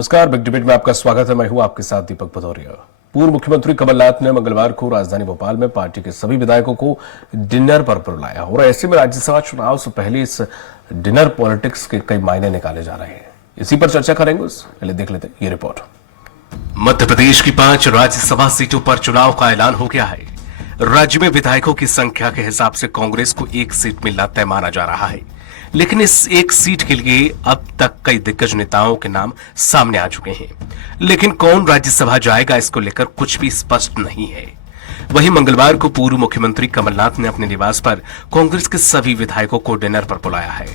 नमस्कार, big debate में आपका स्वागत है। मैं हूं आपके साथ दीपक भदौरिया। पूर्व मुख्यमंत्री कमलनाथ ने मंगलवार को राजधानी भोपाल में पार्टी के सभी विधायकों को डिनर पर बुलाया और ऐसे में राज्यसभा चुनाव से पहले इस डिनर पॉलिटिक्स के कई मायने निकाले जा रहे हैं। इसी पर चर्चा करेंगे। पहले देख लेते हैं ये रिपोर्ट। मध्य प्रदेश की 5 राज्यसभा सीटों पर चुनाव का ऐलान हो गया है। राज्य में विधायकों की संख्या के हिसाब से कांग्रेस को एक सीट मिलना तय माना जा रहा है, लेकिन इस एक सीट के लिए अब तक कई दिग्गज नेताओं के नाम सामने आ चुके हैं, लेकिन कौन राज्यसभा जाएगा इसको लेकर कुछ भी स्पष्ट नहीं है। वहीं मंगलवार को पूर्व मुख्यमंत्री कमलनाथ ने अपने निवास पर कांग्रेस के सभी विधायकों को डिनर पर बुलाया है।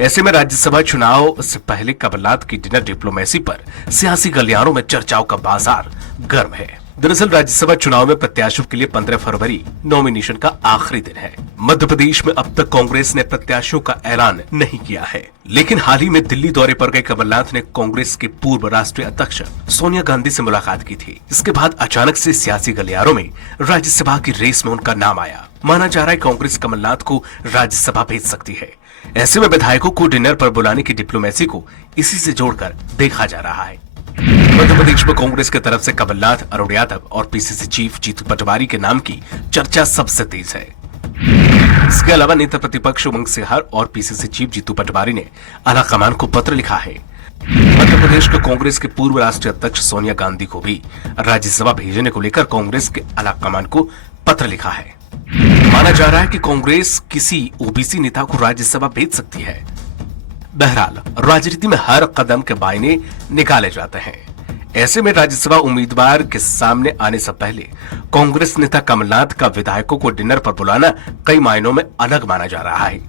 ऐसे में राज्यसभा चुनाव से पहले कमलनाथ की डिनर डिप्लोमेसी पर सियासी गलियारों में चर्चाओं का बाजार गर्म है। दरअसल राज्यसभा चुनाव में प्रत्याशियों के लिए 15 फरवरी नॉमिनेशन का आखिरी दिन है। मध्य प्रदेश में अब तक कांग्रेस ने प्रत्याशियों का ऐलान नहीं किया है, लेकिन हाल ही में दिल्ली दौरे पर गए कमलनाथ ने कांग्रेस के पूर्व राष्ट्रीय अध्यक्ष सोनिया गांधी से मुलाकात की थी। इसके बाद अचानक से सियासी गलियारों में राज्यसभा की रेस में उनका नाम आया। माना जा रहा है कांग्रेस कमलनाथ को राज्यसभा भेज सकती है। ऐसे में विधायकों को डिनर पर बुलाने की डिप्लोमेसी को इसी से जोड़कर देखा जा रहा है। मध्य प्रदेश में कांग्रेस की तरफ से कमलनाथ, अरुण यादव और पीसीसी चीफ जीतू पटवारी के नाम की चर्चा सबसे तेज है। इसके अलावा नेता प्रतिपक्ष उमंग सिंघार और पीसीसी चीफ जीतू पटवारी ने आलाकमान को पत्र लिखा है। मध्य प्रदेश के कांग्रेस के पूर्व राष्ट्रीय अध्यक्ष सोनिया गांधी को भी राज्यसभा भेजने को लेकर कांग्रेस के आलाकमान को पत्र लिखा है। माना जा रहा है कि कांग्रेस किसी ओबीसी नेता को राज्यसभा भेज सकती है। बहरहाल राजनीति में हर कदम के मायने निकाले जाते हैं। ऐसे में राज्यसभा उम्मीदवार के सामने आने से पहले कांग्रेस नेता कमलनाथ का विधायकों को डिनर पर बुलाना कई मायनों में अलग माना जा रहा है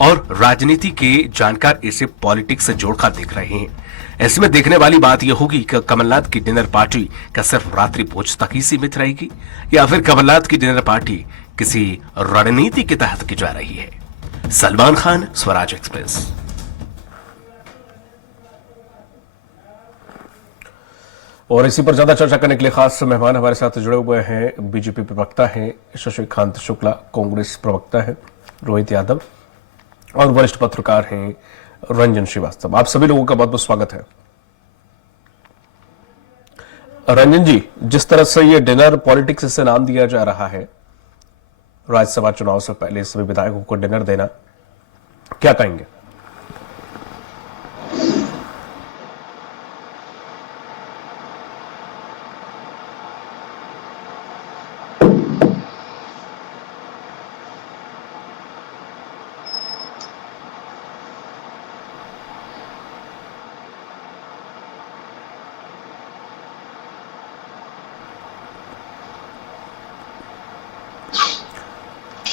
और राजनीति के जानकार इसे पॉलिटिक्स से जोड़कर देख रहे हैं। ऐसे में देखने वाली बात यह होगी कि कमलनाथ की डिनर पार्टी क्या सिर्फ रात्रि भोज तक ही सीमित रहेगी या फिर कमलनाथ की डिनर पार्टी किसी रणनीति के तहत की जा रही है। सलमान खान, स्वराज एक्सप्रेस। और इसी पर ज्यादा चर्चा करने के लिए खास मेहमान हमारे साथ जुड़े हुए हैं। बीजेपी प्रवक्ता हैं शशिकांत शुक्ला, कांग्रेस प्रवक्ता है रोहित यादव और वरिष्ठ पत्रकार हैं रंजन श्रीवास्तव। आप सभी लोगों का बहुत बहुत स्वागत है। रंजन जी, जिस तरह से ये डिनर पॉलिटिक्स से नाम दिया जा रहा है, राज्यसभा चुनाव से पहले सभी विधायकों को डिनर देना, क्या कहेंगे?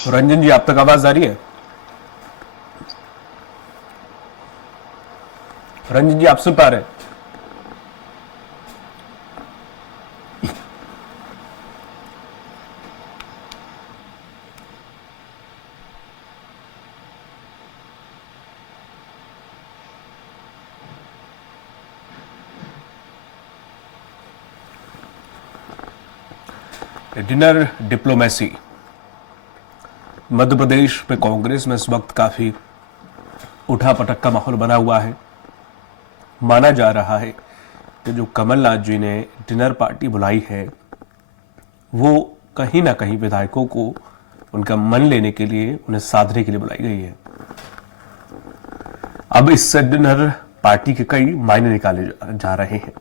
रंजन जी, आप तक आवाज आ रही है? रंजन जी, आप सुन पा रहे हैं? डिनर डिप्लोमेसी मध्य प्रदेश में कांग्रेस में इस वक्त काफी उठापटक का माहौल बना हुआ है। माना जा रहा है कि जो कमलनाथ जी ने डिनर पार्टी बुलाई है वो कहीं ना कहीं विधायकों को उनका मन लेने के लिए, उन्हें साधने के लिए बुलाई गई है। अब इस डिनर पार्टी के कई मायने निकाले जा रहे हैं।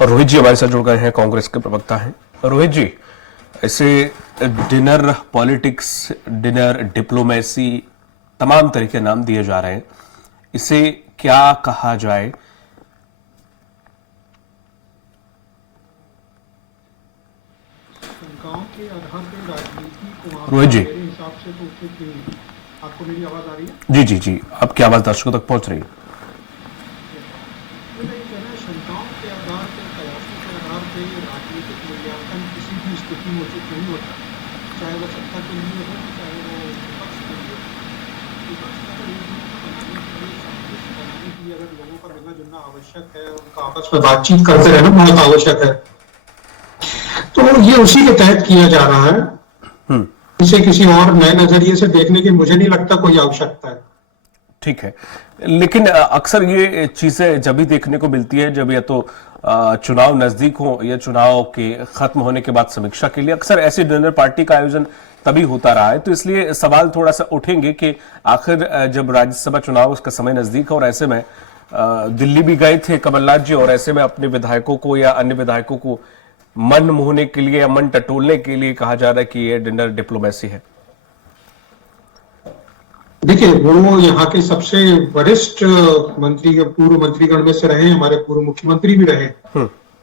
और रोहित जी हमारे साथ जुड़ गए हैं, कांग्रेस के प्रवक्ता हैं। रोहित जी, ऐसे डिनर पॉलिटिक्स, डिनर डिप्लोमेसी, तमाम तरह के नाम दिए जा रहे हैं, इसे क्या कहा जाए? गांव के आधार पर राजनीति को रोहित जी, मेरे हिसाब से तो उचित। आपको मेरी आवाज आ रही है? जी जी जी, आपकी आवाज दर्शकों तक पहुंच रही है। शंकाओं के आधार पर, कयासों के आधार पर राजनीतिक मूल्यांकन किसी भी स्थिति में उचित नहीं होता, चाहे वो सत्ता के लिए हो, चाहे वो विपक्ष के लिए। विपक्ष का तो एक बनाने के लिए, सामंजस्य बनाने के लिए अगर लोगों का मिलना जुलना आवश्यक है, उनका आपस में बातचीत करते रहना बहुत आवश्यक है, तो ये उसी के तहत किया जा रहा है। इसे किसी और नए नजरिए से देखने की मुझे नहीं लगता कोई आवश्यकता है। ठीक है, लेकिन अक्सर ये चीजें जब भी देखने को मिलती है जब या तो चुनाव नजदीक हो या चुनाव के खत्म होने के बाद समीक्षा के लिए अक्सर ऐसी डिनर पार्टी का आयोजन तभी होता रहा है। तो इसलिए सवाल थोड़ा सा उठेंगे कि आखिर जब राज्यसभा चुनाव उसका समय नजदीक है और ऐसे में दिल्ली भी गए थे कमलनाथ जी, और ऐसे में अपने विधायकों को या अन्य विधायकों को मन मोहने के लिए या मन टटोलने के लिए कहा जा रहा है कि ये डिनर डिप्लोमेसी है। देखिए, वो यहाँ के सबसे वरिष्ठ मंत्री, पूर्व मंत्रीगण में से रहे, हमारे पूर्व मुख्यमंत्री भी रहे।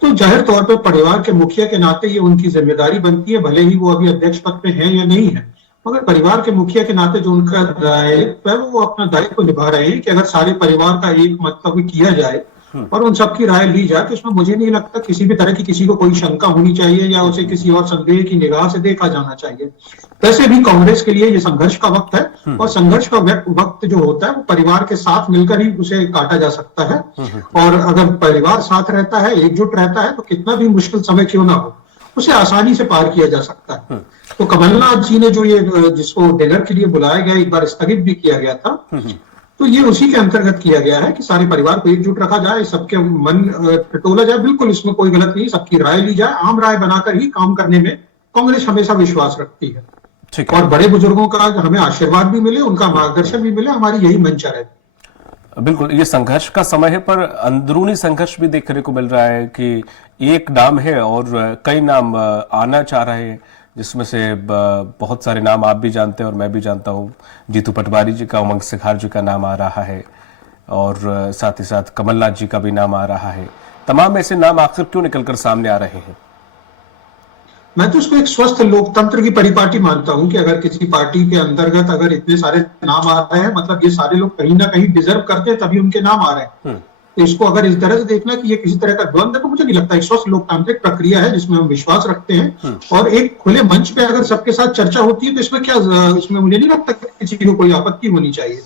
तो जाहिर तौर पर परिवार के मुखिया के नाते ये उनकी जिम्मेदारी बनती है, भले ही वो अभी अध्यक्ष पद पे हैं या नहीं है, मगर परिवार के मुखिया के नाते जो उनका दायित्व है वो अपना दायित्व निभा रहे हैं कि अगर सारे परिवार का एक मंतव्य किया जाए और उन सबकी राय ली जाए तो इसमें मुझे नहीं लगता किसी भी तरह की किसी को कोई शंका होनी चाहिए या उसे किसी और संदेह की निगाह से देखा जाना चाहिए। वैसे भी कांग्रेस के लिए ये संघर्ष का वक्त है और संघर्ष का वक्त जो होता है वो परिवार के साथ मिलकर ही उसे काटा जा सकता है। और अगर परिवार साथ रहता है, एकजुट रहता है, तो कितना भी मुश्किल समय क्यों ना हो उसे आसानी से पार किया जा सकता है। तो कमलनाथ जी ने जो ये जिसको डिनर के लिए बुलाया गया, एक बार स्थगित भी किया गया था, तो ये उसी के अंतर्गत किया गया है कि सारे परिवार को एकजुट रखा जाए, सबके मन टटोला जाए। बिल्कुल इसमें कोई गलत नहीं, सबकी राय ली जाए, आम राय बनाकर ही काम करने में कांग्रेस हमेशा विश्वास रखती है। और बड़े बुजुर्गों का हमें आशीर्वाद भी मिले, उनका मार्गदर्शन भी मिले, हमारी यही मंशा है। बिल्कुल, ये संघर्ष का समय है, पर अंदरूनी संघर्ष भी देखने को मिल रहा है कि एक नाम है और कई नाम आना चाह रहे हैं, जिसमें से बहुत सारे नाम आप भी जानते हैं और मैं भी जानता हूं। जीतू पटवारी जी का, उमंग सिखार जी का नाम आ रहा है और साथ ही साथ कमलनाथ जी का भी नाम आ रहा है। तमाम ऐसे नाम आखिर क्यों निकलकर सामने आ रहे हैं? मैं तो उसको एक स्वस्थ लोकतंत्र की परिपाटी मानता हूं कि अगर किसी पार्टी के अंतर्गत अगर इतने सारे नाम आ रहे हैं, मतलब ये सारे लोग कहीं ना कहीं डिजर्व करते हैं तभी उनके नाम आ रहे हैं। तो इसको अगर इस तरह से देखना कि ये किसी तरह का द्वंद है तो मुझे नहीं लगता। एक स्वस्थ लोकतांत्रिक प्रक्रिया है जिसमें हम विश्वास रखते हैं और एक खुले मंच पे अगर सबके साथ चर्चा होती है तो इसमें क्या, इसमें मुझे नहीं लगता कि किसी को कोई आपत्ति होनी चाहिए।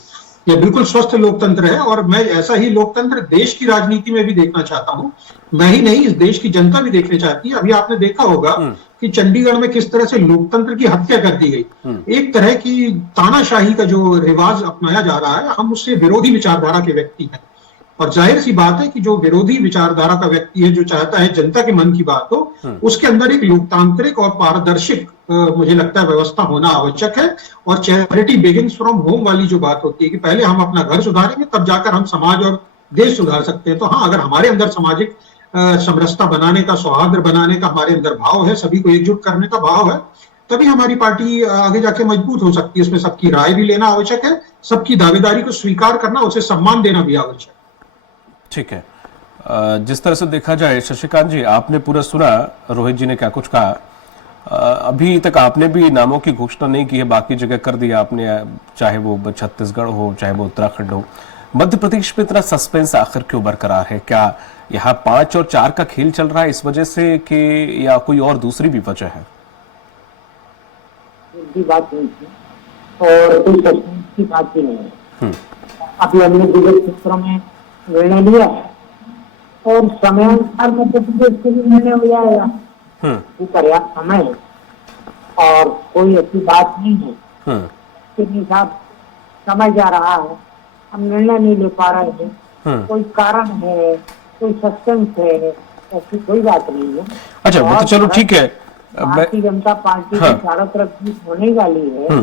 यह बिल्कुल स्वस्थ लोकतंत्र है और मैं ऐसा ही लोकतंत्र देश की राजनीति में भी देखना चाहता हूं। मैं ही नहीं, इस देश की जनता भी देखना चाहती है। अभी आपने देखा होगा कि चंडीगढ़ में किस तरह से लोकतंत्र की हत्या कर दी गई। एक तरह की तानाशाही का जो रिवाज अपनाया जा रहा है, हम उससे विरोधी विचारधारा के व्यक्ति हैं और जाहिर सी बात है कि जो विरोधी विचारधारा का व्यक्ति है, जो चाहता है जनता के मन की बात हो, उसके अंदर एक लोकतांत्रिक और पारदर्शिक मुझे लगता है व्यवस्था होना आवश्यक है। और चैरिटी बिगिंस फ्रॉम होम वाली जो बात होती है कि पहले हम अपना घर सुधारेंगे तब जाकर हम समाज और देश सुधार सकते हैं। तो हाँ, अगर हमारे अंदर सामाजिक समरसता बनाने का, सौहार्द बनाने का हमारे अंदर भाव है, सभी को एकजुट करने का भाव है, तभी हमारी पार्टी आगे जाके मजबूत हो सकती है। इसमें सबकी राय भी लेना आवश्यक है, सबकी दावेदारी को स्वीकार करना, उसे सम्मान देना भी आवश्यक है। ठीक है, जिस तरह से देखा जाए शशिकांत जी, आपने पूरा सुना रोहित जी ने क्या कुछ कहा। अभी तक आपने भी नामों की घोषणा नहीं की है, बाकी जगह कर दिया आपने, चाहे वो छत्तीसगढ़ हो चाहे वो उत्तराखंड हो। मध्य प्रदेश में इतना सस्पेंस आखिर क्यों बरकरार है? क्या यहाँ 5 और 4 का खेल चल रहा है इस वजह से कि या कोई और दूसरी भी वजह है? बात नहीं थी और कोई सस्पेंस की बात ही नहीं है। अभी हमने विगत सूत्रों में निर्णय लिया है और समयानुसार मध्य प्रदेश के लिए निर्णय हो जाएगा। पर्याप्त समय है और कोई ऐसी बात नहीं है कि साहब समय जा रहा है, हम निर्णय नहीं ले पा रहे हैं, कोई कारण है, कोई सस्पेंस है, ऐसी कोई बात नहीं है। अच्छा, वो तो चलो ठीक है। भारतीय जनता पार्टी की चारों तरफ जीत होने वाली है,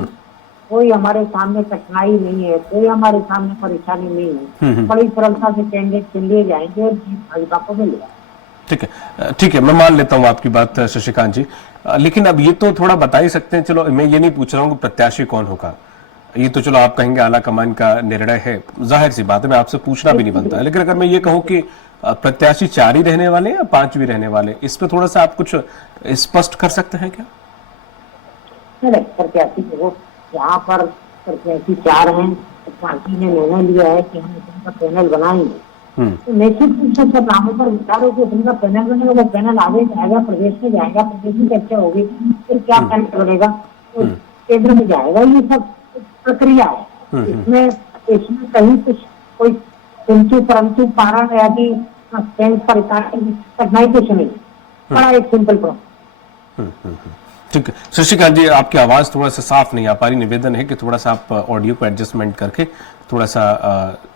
कोई हमारे सामने कठिनाई नहीं है, कोई हमारे सामने परेशानी नहीं है। बड़ी सरलता से कैंडिडेट चुन लिए जाएंगे और जीत भाजपा को मिलेगा। ठीक है, ठीक है, मैं मान लेता हूं आपकी बात शशिकांत जी, लेकिन अब ये तो थोड़ा बता ही सकते हैं। चलो, मैं ये नहीं पूछ रहा हूँ कि प्रत्याशी कौन होगा, ये तो चलो आप कहेंगे आला कमान का निर्णय है, जाहिर सी बात है, मैं आपसे पूछना भी नहीं बनता है। लेकिन अगर मैं ये कहूँ कि प्रत्याशी 4 ही रहने वाले या 5 भी रहने वाले, इस पे थोड़ा सा आप कुछ स्पष्ट कर सकते हैं क्या? नहीं, प्रत्याशी देखो, यहाँ पर प्रत्याशी 4 हैं, पार्टी ने निर्णय लिया है कि हम इनका पैनल बनाएंगे। तो निश्चित रूप से सब नामों पर विचार हो कि उनका पैनल बनेगा, वो पैनल आगे जाएगा, प्रदेश में जाएगा, प्रदेश में चर्चा होगी, फिर क्या पैनल बनेगा, तो केंद्र में जाएगा। ये सब प्रक्रिया है, इसमें कहीं कुछ कोई किंतु परंतु कारण या कि कठिनाई कुछ नहीं, बड़ा एक सिंपल प्रोसेस। ठीक है शशिकांत जी, आपकी आवाज थोड़ा सा साफ नहीं आ पा रही, निवेदन है कि थोड़ा सा आप ऑडियो को एडजस्टमेंट करके थोड़ा सा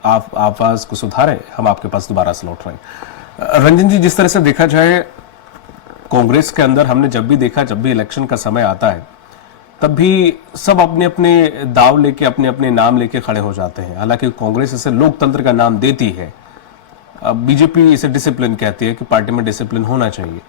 आप आवाज को सुधारें, हम आपके पास दोबारा से लौट रहे हैं। रंजन जी, जिस तरह से देखा जाए कांग्रेस के अंदर हमने जब भी देखा, जब भी इलेक्शन का समय आता है तब भी सब अपने अपने दाव लेके अपने अपने नाम लेके खड़े हो जाते हैं। हालांकि कांग्रेस इसे लोकतंत्र का नाम देती है, बीजेपी इसे डिसिप्लिन कहती है कि पार्टी में डिसिप्लिन होना चाहिए।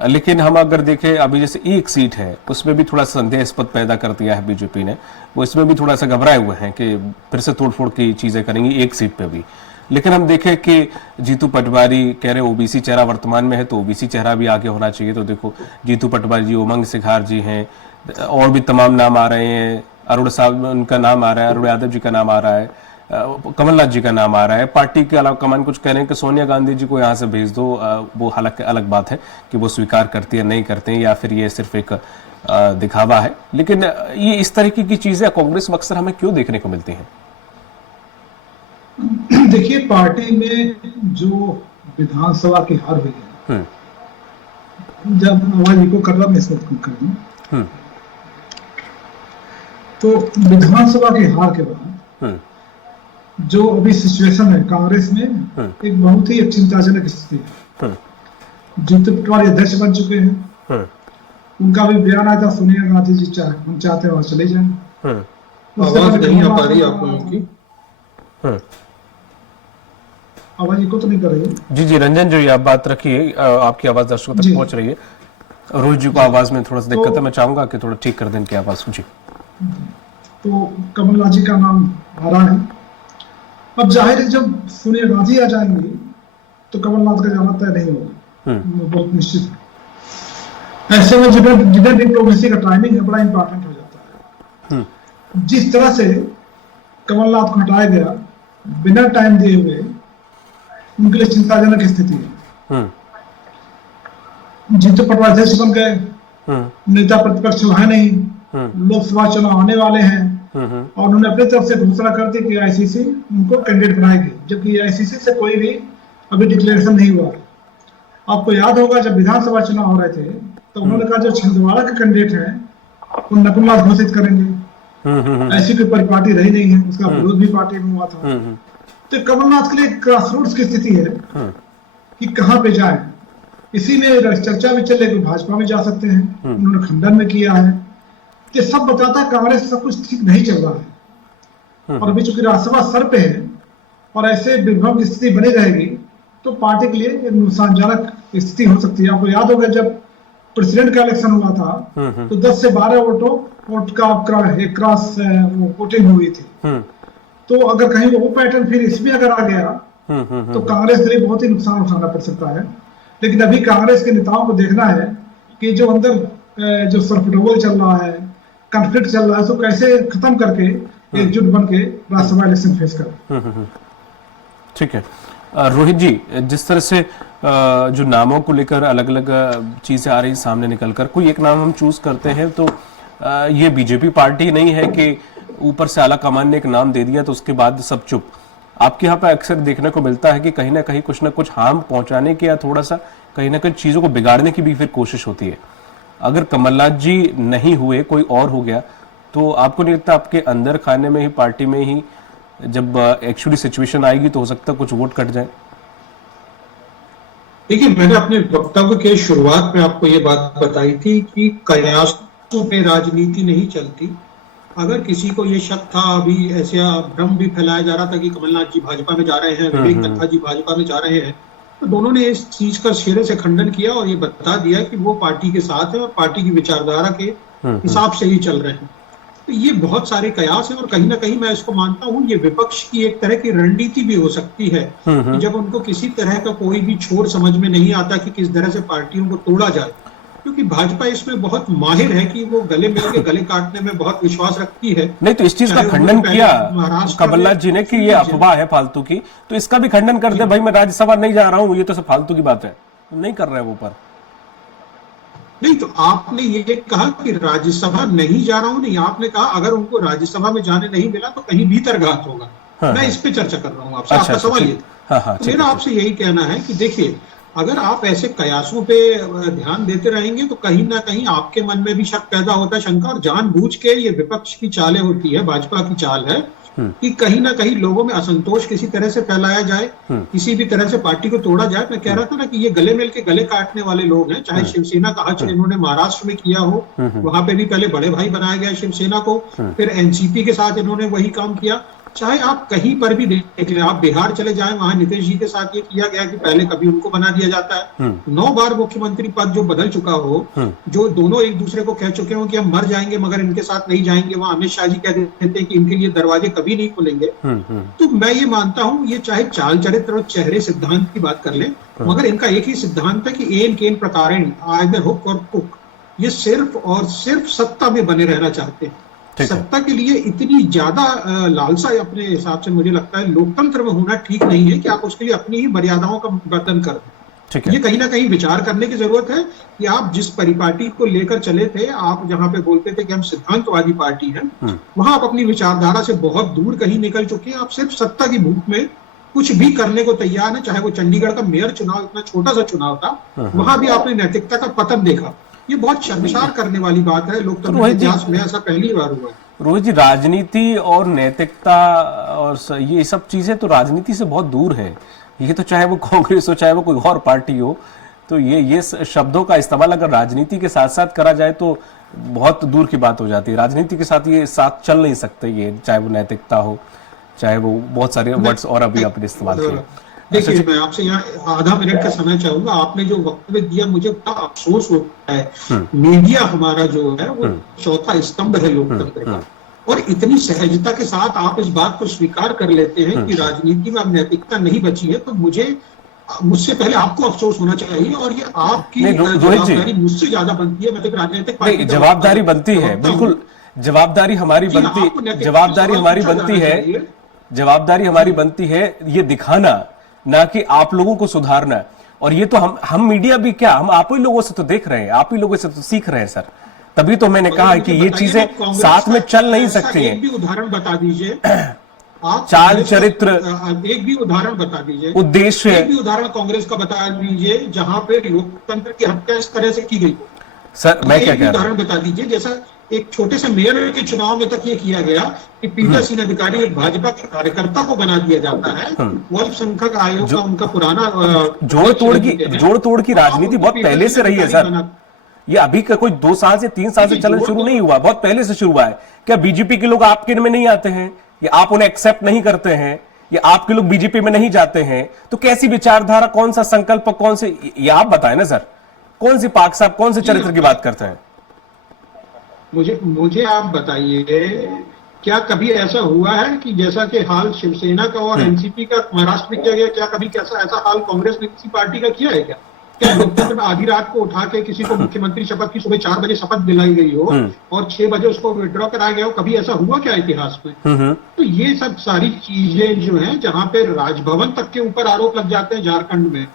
लेकिन हम अगर देखें अभी जैसे एक सीट है उसमें भी थोड़ा संदेहास्पद पैदा कर दिया है बीजेपी ने, वो इसमें भी थोड़ा सा घबराए हुए हैं कि फिर से तोड़फोड़ की चीजें करेंगी एक सीट पे भी। लेकिन हम देखें कि जीतू पटवारी कह रहे ओबीसी चेहरा वर्तमान में है तो ओबीसी चेहरा भी आगे होना चाहिए। तो देखो जीतू पटवारी जी, उमंग सिखार जी हैं, और भी तमाम नाम आ रहे हैं, अरुण साहब उनका नाम आ रहा है, अरुण यादव जी का नाम आ रहा है, कमलनाथ जी का नाम आ रहा है। पार्टी के अलावा कमान कुछ कह रहे हैं कि सोनिया गांधी जी को यहाँ से भेज दो। वो हालांकि अलग बात है कि वो स्वीकार करती है नहीं करते हैं, या फिर ये सिर्फ एक दिखावा है। लेकिन ये इस तरीके की चीजें कांग्रेस में अक्सर हमें क्यों देखने को मिलती हैं? देखिए, पार्टी में जो विधानसभा की हार हुई है, जब आवाज को कर रहा मैं इसको कर दूं, तो विधानसभा की हार के बाद जो अभी सिचुएशन है कांग्रेस में, एक बहुत ही चिंताजनक स्थिति है। जीतू पटवारी अध्यक्ष बन चुके हैं, उनका भी बयान आया था सोनिया गांधी जी हम चाहते हैं वहां चले जाए। आवाज नहीं आ पा रही आपको उनकी, आवाज को तो नहीं कर रही। जी रंजन जी, आप बात रखिए, आपकी आवाज दर्शकों तक पहुंच रही है। रोहित जी को आवाज में थोड़ा सा दिक्कत है, मैं चाहूंगा कि थोड़ा ठीक कर दें इनकी आवाज जी। तो कमलनाथ जी का नाम आ रहा है। अब जाहिर है जब सोनिया गांधी आ जाएंगी तो कमलनाथ का जाना तय नहीं होगा, बहुत निश्चित है। ऐसे में जिधर डिप्लोमेसी का टाइमिंग है बड़ा इंपॉर्टेंट हो जाता है। जिस तरह से कमलनाथ को हटाया गया बिना टाइम दिए हुए, उनके लिए चिंताजनक स्थिति है। जीतू पटवारी अध्यक्ष बन गए, नेता प्रतिपक्ष है नहीं, लोकसभा चुनाव आने वाले हैं, और उन्होंने अपनी तरफ से घोषणा कर दी कि आईसीसी उनको कैंडिडेट बनाएगी, जबकि आईसीसी से कोई भी अभी डिक्लेरेशन नहीं हुआ। आपको याद होगा जब विधानसभा चुनाव हो रहे थे तो उन्होंने कहा जो छिंदवाड़ा के कैंडिडेट हैं वो नकुलनाथ घोषित करेंगे। ऐसी कोई परिपाटी रही नहीं है, उसका विरोध भी पार्टी में हुआ था। तो कमलनाथ के लिए क्रॉसरोड्स की स्थिति है कि कहां पे जाए। इसी में चर्चा भी चले कि भाजपा में जा सकते हैं, उन्होंने खंडन में किया है। ये सब बताता है कांग्रेस सब कुछ ठीक नहीं चल रहा है, और अभी चूंकि राज्यसभा सर पे है और ऐसे विभ्रम की स्थिति बनी रहेगी तो पार्टी के लिए नुकसानजनक स्थिति हो सकती है। आपको याद होगा जब प्रेसिडेंट का इलेक्शन हुआ था तो 10 से 12 वोट का क्रॉस वोटिंग हुई थी। तो अगर कहीं वो पैटर्न फिर इसमें अगर आ गया तो कांग्रेस के लिए बहुत ही नुकसान उठाना पड़ सकता है। लेकिन अभी कांग्रेस के नेताओं को देखना है कि जो अंदर जो सरफटोल चल रहा है, कॉन्फ्लिक्ट चल रहा है, उसको कैसे खत्म करके एकजुट बन के राज्यसभा इलेक्शन फेस करें। ठीक है रोहित जी, जिस तरह से जो नामों को लेकर अलग अलग चीजें आ रही सामने निकलकर, कोई एक नाम हम चूज करते हैं तो ये बीजेपी पार्टी नहीं है कि ऊपर से आला कमान ने एक नाम दे दिया तो उसके बाद सब चुप। आपके यहाँ पे अक्सर देखने को मिलता है कि कहीं ना कहीं कुछ ना कुछ हार्म पहुंचाने की या थोड़ा सा कहीं ना कहीं चीजों को बिगाड़ने की भी फिर कोशिश होती है। अगर कमलनाथ जी नहीं हुए, कोई और हो गया, तो आपको नहीं लगता आपके अंदर खाने में ही, पार्टी में ही जब एक्चुअली सिचुएशन आएगी तो हो सकता है कुछ वोट कट जाए? देखिए, मैंने अपने वक्तव्य के शुरुआत में आपको ये बात बताई थी कि कयासों पे राजनीति नहीं चलती। अगर किसी को ये शक था, अभी ऐसे भ्रम भी फैलाया जा रहा था कि कमलनाथ जी भाजपा में जा रहे हैं, विवेक दत्ता जी भाजपा में जा रहे हैं, तो दोनों ने इस चीज का सिरे से खंडन किया और ये बता दिया कि वो पार्टी के साथ है और पार्टी की विचारधारा के हिसाब से ही चल रहे हैं। तो ये बहुत सारे कयास है और कहीं ना कहीं मैं इसको मानता हूँ ये विपक्ष की एक तरह की रणनीति भी हो सकती है कि जब उनको किसी तरह का कोई भी छोर समझ में नहीं आता कि किस तरह से पार्टियों को तोड़ा जाए, क्योंकि भाजपा इसमें बहुत माहिर है कि वो गले मिल के गले काटने में बहुत विश्वास रखती है। नहीं तो इस चीज का खंडन किया कमलनाथ जी ने कि ये अफवाह है फालतू की, तो इसका भी खंडन कर दे भाई मैं राज्यसभा नहीं जा रहा हूँ, ये तो सब फालतू की बात है, नहीं कर रहे हैं वो। पर नहीं, तो आपने ये कहा कि राज्यसभा नहीं जा रहा हूं, नहीं, आपने कहा अगर उनको राज्यसभा में जाने नहीं मिला तो कहीं भीतरघात होगा। मैं इस पे चर्चा कर रहा हूं आपसे। आपका सवाल ये था। मेरा आपसे यही कहना है कि देखिए, अगर आप ऐसे कयासों पे ध्यान देते रहेंगे तो कहीं ना कहीं आपके मन में भी शक पैदा होता है, शंका, और जानबूझ के ये विपक्ष की चालें होती है, भाजपा की चाल है कि कहीं ना कहीं लोगों में असंतोष किसी तरह से फैलाया जाए, किसी भी तरह से पार्टी को तोड़ा जाए। मैं कह रहा था ना कि ये गले मिल के गले काटने वाले लोग हैं, चाहे शिवसेना का हज इन्होंने महाराष्ट्र में किया हो, वहां पे भी पहले बड़े भाई बनाया गया शिवसेना को, फिर एनसीपी के साथ इन्होंने वही काम किया, चाहे आप कहीं पर भी देख लें, आप बिहार चले जाएं, वहां नीतीश जी के साथ ये किया गया कि पहले कभी उनको बना दिया जाता है, 9 बार मुख्यमंत्री पद जो बदल चुका हो, जो दोनों एक दूसरे को कह चुके हो कि हम मर जाएंगे मगर इनके साथ नहीं जाएंगे, वहां अमित शाह जी कह देते हैं कि इनके लिए दरवाजे कभी नहीं खुलेंगे। तो मैं ये मानता हूं, ये चाहे चाल चरित्र और चेहरे सिद्धांत की बात कर लें, मगर इनका एक ही सिद्धांत है कि एन केन प्रकारेण, आइदर हुक और पुक, ये सिर्फ और सिर्फ सत्ता में बने रहना चाहते हैं। सत्ता के लिए इतनी ज्यादा लालसा अपने हिसाब से मुझे लगता है लोकतंत्र में होना ठीक नहीं है कि आप उसके लिए अपनी ही मर्यादाओं का वर्णन कर दें। ये कहीं ना कहीं विचार करने की जरूरत है कि आप जिस परिपाटी को लेकर चले थे, आप जहां पे बोलते थे कि हम सिद्धांतवादी पार्टी हैं, वहां आप अपनी विचारधारा से बहुत दूर कहीं निकल चुके हैं। आप सिर्फ सत्ता की भूख में कुछ भी करने को तैयार है, चाहे वो चंडीगढ़ का मेयर चुनाव, इतना छोटा सा चुनाव था, वहां भी आपने नैतिकता का पतन देखा। ये बहुत शर्मसार करने वाली बात है लोकतंत्र के इतिहास में, ऐसा पहली बार हुआ है। रोहित जी, राजनीति और नैतिकता और ये सब चीजें तो राजनीति से बहुत दूर है। ये तो चाहे वो कांग्रेस हो, चाहे वो कोई और पार्टी हो, तो ये शब्दों का इस्तेमाल अगर राजनीति के साथ साथ करा जाए तो बहुत दूर की बात हो जाती है। राजनीति के साथ ये साथ चल नहीं सकते, ये चाहे वो नैतिकता हो, चाहे वो बहुत सारे वर्ड्स और अभी आपने इस्तेमाल किए। देखिए, मैं आपसे यहाँ आधा मिनट का समय चाहूंगा। आपने जो वक्तव्य दिया, मुझे बड़ा अफसोस होता है। मीडिया हमारा जो है वो चौथा स्तंभ है लोकतंत्र का, और इतनी सहजता के साथ आप इस बात को स्वीकार कर लेते हैं कि राजनीति में अब नैतिकता नहीं बची है, तो मुझसे पहले आपको अफसोस होना चाहिए, और ये आपकी जवाबदारी मुझसे ज्यादा बनती है। मैं तो राजनीतिक पार्टी जवाबदारी बनती है, बिल्कुल जवाबदारी हमारी बनती है ये दिखाना, ना कि आप लोगों को सुधारना। और ये तो हम मीडिया भी क्या, हम आप ही लोगों से तो देख रहे हैं, आप ही लोगों से तो सीख रहे हैं सर। तभी तो मैंने कहा कि ये चीजें साथ में चल नहीं सकती हैं। एक भी उदाहरण बता दीजिए आप, चाल चरित्र, एक भी उदाहरण बता दीजिए, उद्देश्य, एक भी उदाहरण कांग्रेस का बता दीजिए जहां पे लोकतंत्र की हत्या इस तरह से की गई। सर मैं क्या कह रहा हूं, उदाहरण बता दीजिए। जैसा एक छोटे से मेयर के चुनाव में तक ये किया गया कि पीठासीन अधिकारी एक भाजपा के कार्यकर्ता को बना दिया जाता है। अल्पसंख्यक आयोग का उनका पुराना जोड़ तोड़ की राजनीति बहुत पहले से रही है सर। ये अभी का कोई 2 साल से 3 साल से चलन शुरू नहीं हुआ, बहुत पहले से शुरू हुआ है। क्या बीजेपी के लोग आपके में नहीं आते हैं, या आप उन्हें एक्सेप्ट नहीं करते हैं, या आपके लोग बीजेपी में नहीं जाते हैं? तो कैसी विचारधारा, कौन सा संकल्प, कौन से, ये आप बताएं ना सर, कौन सी पाक साहब कौन से चरित्र की बात करते हैं? मुझे आप बताइए, क्या कभी ऐसा हुआ है कि जैसा कि हाल शिवसेना का और एनसीपी का महाराष्ट्र में किया गया, क्या कभी ऐसा हाल कांग्रेस ने किसी पार्टी का किया है क्या? क्या लोकतंत्र में आधी रात को उठा के किसी को मुख्यमंत्री शपथ की सुबह 4 बजे शपथ दिलाई गई हो और 6 बजे उसको विड्रॉ कराया गया हो? कभी ऐसा हुआ क्या इतिहास में? तो ये सब सारी चीजें जो हैं, जहां पे राजभवन तक के ऊपर आरोप लग जाते हैं झारखंड में,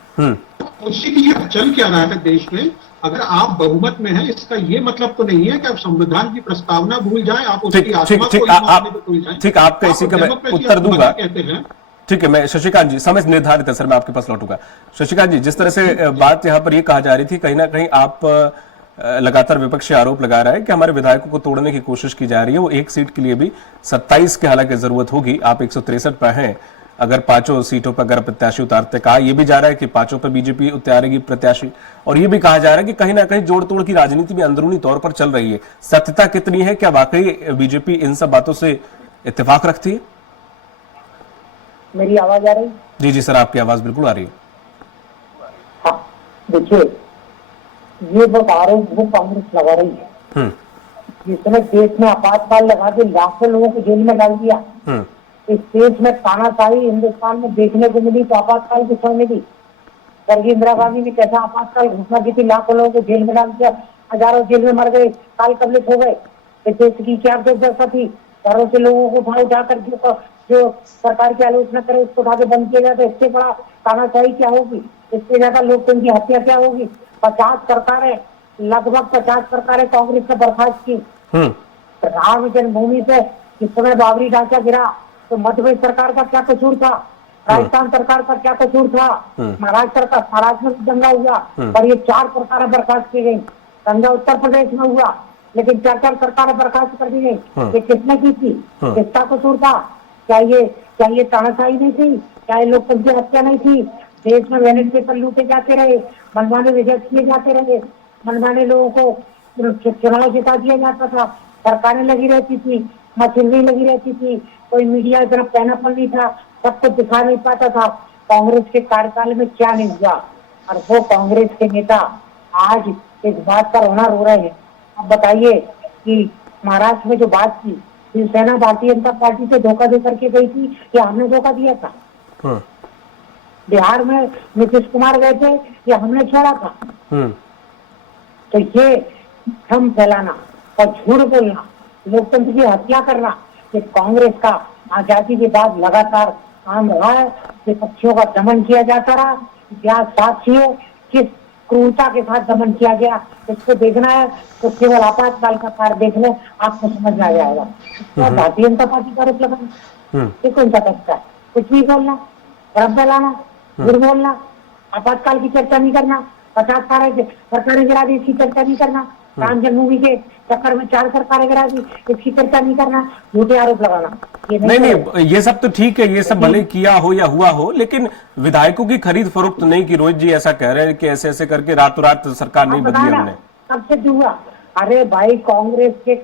उसी की चल क्या रहा है देश में? अगर आप बहुमत में हैं, इसका ये मतलब तो नहीं है कि आप संविधान की प्रस्तावना भूल जाएं, आप उसकी आत्मा को मानने को भूल जाएं। ठीक, आपका इसी का मैं उत्तर दूंगा। कहते हैं, ठीक है, मैं शशिकांत जी, समय निर्धारित है सर, मैं आपके पास लौटूंगा। शशिकांत जी, जिस तरह से बात यहाँ पर ये कहा जा रही थी, कहीं ना कहीं आप लगातार विपक्षी आरोप लगा रहा है कि हमारे विधायकों को तोड़ने की कोशिश की जा रही है। वो एक सीट के लिए भी 27 की हालांकि जरूरत होगी, आप 163 पर हैं। अगर 5 सीटों पर अगर प्रत्याशी उतारते, कहा यह भी जा रहा है कि 5 पर बीजेपी उतारेगी प्रत्याशी, और यह भी कहा जा रहा है कि कहीं ना कहीं जोड़ तोड़ की राजनीति भी अंदरूनी तौर पर चल रही है। सत्यता कितनी है? क्या वाकई बीजेपी इन सब बातों से इत्तेफाक रखती है? मेरी आवाज आ रही? जी जी सर, आपकी आवाज बिल्कुल आ रही है। हाँ, देखिए, ये बहुत आरोप वो कांग्रेस लगा रही है, जिसने देश में आपातकाल लगा के लाखों लोगों को जेल में डाल दिया। इस देश में तानाशाही हिंदुस्तान में देखने को मिली तो आपातकाल की समय मिली। स्वर्गीय इंदिरा गांधी ने कैसा आपातकाल घोषणा की थी, लाखों लोगों को जेल में डाल दिया, हजारों जेल में मर गए, काल कबलित हो गए। देश की क्या दुर्दशा थी, घरों से लोगों को उठा कर जो सरकार की आलोचना करे उसको उठा के बंद किया जाए, तो इससे बड़ा तानाशाही क्या होगी, इससे ज्यादा लोकतंत्र की हत्या क्या होगी? 50 सरकारें, लगभग 50 सरकारें कांग्रेस ने बर्खास्त की। राम जन्मभूमि पे जिस समय बाबरी ढांचा गिरा तो मध्य प्रदेश सरकार का क्या कसूर था? राजस्थान सरकार का क्या कसूर था? महाराष्ट्र में दंगा हुआ और ये 4 सरकारें बर्खास्त की गई। दंगा उत्तर प्रदेश में हुआ लेकिन 4 सरकारें बर्खास्त कर दी गई। ये किसने की थी? किसका कसूर था? क्या ये तानाशाही नहीं थी? क्या ये लोकतंत्र हत्या नहीं थी? देश में बैलेट पेपर लूटे जाते रहे, मनमाने रिजेक्ट किए जाते रहे, मनमाने लोगों को चुनाव जिता दिया जाता था, सरकारें लगी रहती थी, मशीनरी लगी रहती थी, कोई मीडिया इतना पैनापन नहीं था, सब कुछ दिखा नहीं पाता था। कांग्रेस के कार्यकाल में क्या नहीं हुआ? और वो कांग्रेस के नेता आज इस बात पर होना रो रहे हैं। अब बताइए कि महाराष्ट्र में जो बात की, शिवसेना भारतीय जनता पार्टी से धोखा दे करके गई थी या हमने धोखा दिया था? बिहार में नीतीश कुमार गए थे या हमने छोड़ा था? तो ये भ्रम फैलाना और झूठ बोलना, लोकतंत्र की हत्या करना, ये कांग्रेस का आजादी के बाद लगातार काम रहा है। विपक्षियों का दमन किया जाता रहा। इतिहास साक्षी है किस क्रूरता के साथ दमन किया गया। इसको देखना है तो केवल आपातकाल का कार्य देख ले, आपको समझ में आ जाएगा। तो भारतीय जनता पार्टी का आरोप लगाना ये कौन सा तरीका है? कुछ भी बोलना, भ्रम फैलाना, झूठ बोलना, आपातकाल की चर्चा नहीं करना, 50 सरकारें गिरा दी इसकी चर्चा नहीं करना, राम जन्मभूमि के चक्कर में 4 सरकारें गिरा दी इसकी चर्चा नहीं करना, झूठे आरोप लगाना। ये नहीं, ये सब तो ठीक है, ये सब भले किया हो या हुआ हो, लेकिन विधायकों की खरीद फरोख्त नहीं की। रोहित जी ऐसा कह रहे हैं कि ऐसे ऐसे करके रातों रात सरकार नहीं बदली हमने। कब से हुआ? अरे भाई, कांग्रेस के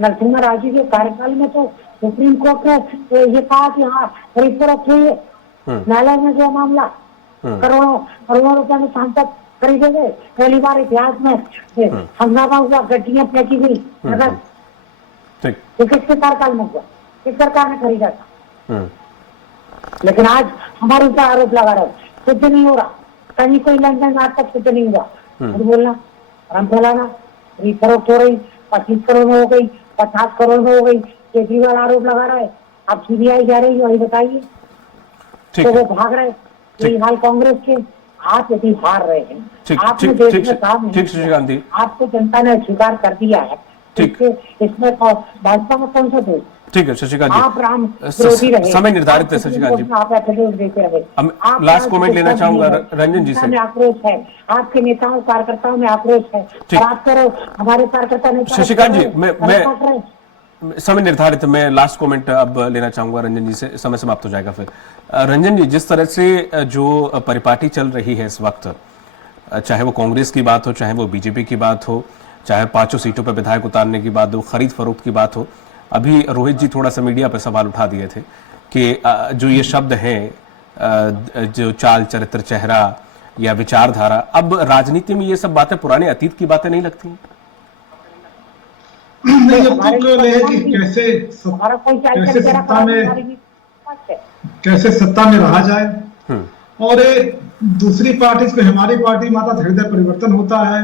नरसिम्हा राव जी के कार्यकाल में तो सुप्रीम कोर्ट ने ये कहा कि हाँ खरीद फरोख्त हुई है। न्यायालय में जो मामला करोड़ों रुपए में सांसद खरीदे गए, पहली बार इतिहास में हंगामा हुआ, गड्डियां फेंकी गई, नगर किसके कार्यकाल में हुआ? किस सरकार ने खरीदा था? लेकिन आज हमारे ऊपर आरोप लगा रहे, सिद्ध नहीं हो रहा, कहीं कोई लेनदेन आज तक सिद्ध नहीं हुआ। बोलना, भ्रम फैलाना, खरीद फरोख्त हो रही, 25 करोड़ में हो गई, 50 करोड़ में हो गई, केजरीवाल आरोप लगा रहा है, अब सीबीआई जा रही है, वही बताइए। तो वो भाग रहे। यही हाल कांग्रेस के, आप यदि हार रहे हैं, आपने देश में काम नहीं किया, आपको जनता ने स्वीकार कर दिया है, इसमें भाजपा में कौन सा दोष? ठीक है शशिकांत जी, आप राम विरोधी रहे, समय निर्धारित है शशिकांत जी, आप एफिडेविट देते रहे। आप लास्ट कमेंट लेना चाहूंगा रंजन जी से। आक्रोश है, आपके नेताओं कार्यकर्ताओं में आक्रोश है, और आप करो हमारे कार्यकर्ता नेता। शशिकांत जी, मैं समय निर्धारित है, मैं लास्ट कमेंट अब लेना चाहूंगा रंजन जी से, समय समाप्त हो जाएगा फिर। रंजन जी, जिस तरह से जो परिपाटी चल रही है इस वक्त, चाहे वो कांग्रेस की बात हो, चाहे वो बीजेपी की बात हो, चाहे 5 सीटों पर विधायक उतारने की बात हो, खरीद फरोख्त की बात हो, अभी रोहित जी थोड़ा सा मीडिया पर सवाल उठा दिए थे कि जो ये शब्द हैं, जो चाल चरित्र चेहरा या विचारधारा, अब राजनीति में ये सब बातें पुराने अतीत की बातें नहीं लगती? नहीं, अब तो है कि कैसे सत्ता में रहा जाए, और दूसरी पार्टी में हमारी पार्टी में आता हृदय परिवर्तन होता है,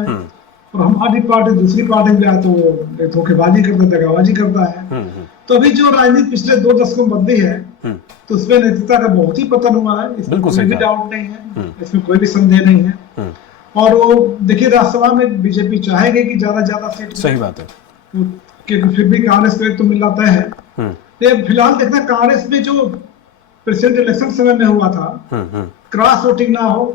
और हमारी पार्टी दूसरी पार्टी में आए तो धोखेबाजी करता, दगाबाजी करता है। तो अभी जो राजनीति पिछले 2 दशकों में बदली है, तो उसमें नेतृत्व का बहुत ही पतन हुआ है, इसमें कोई भी डाउट नहीं है, इसमें कोई भी संदेह नहीं है। और वो देखिए, राज्यसभा में बीजेपी चाहेगी कि ज्यादा सीट, सही बात है, फिर भी कांग्रेस को एक तो मिल जाता है। तो फिलहाल देखना, कांग्रेस में जो प्रेसिडेंट इलेक्शन समय में हुआ था, क्रॉस वोटिंग ना हो,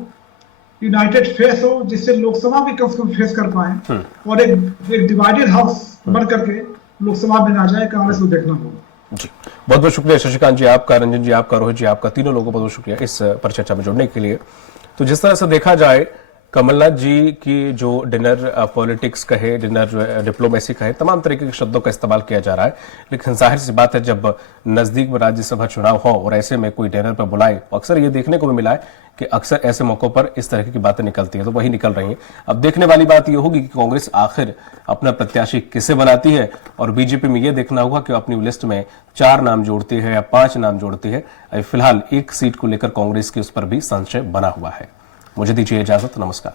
यूनाइटेड फेस हो, जिससे लोकसभा भी कम से कम फेस कर पाए, और एक डिवाइडेड हाउस बन करके लोकसभा में ना जाए, कांग्रेस को देखना होगा। जी, बहुत बहुत शुक्रिया शशिकांत जी आपका, रंजन जी आपका, रोहित जी आपका, तीनों लोगों को बहुत शुक्रिया इस पर चर्चा में जुड़ने के लिए। तो जिस तरह से देखा जाए, कमलनाथ जी की जो डिनर पॉलिटिक्स कहे, डिनर डिप्लोमेसी कहे, तमाम तरीके के शब्दों का इस्तेमाल किया जा रहा है, लेकिन जाहिर सी बात है जब नजदीक में राज्यसभा चुनाव हो और ऐसे में कोई डिनर पर बुलाए, तो अक्सर ये देखने को भी मिला है कि अक्सर ऐसे मौकों पर इस तरह की बातें निकलती हैं, तो वही निकल रही हैं। अब देखने वाली बात यह होगी कि कांग्रेस आखिर अपना प्रत्याशी किसे बनाती है, और बीजेपी में यह देखना होगा कि अपनी लिस्ट में 4 नाम जोड़ती है या 5 नाम जोड़ती है। फिलहाल 1 सीट को लेकर कांग्रेस की उस पर भी संशय बना हुआ है। मुझे दीजिए इजाजत, नमस्कार।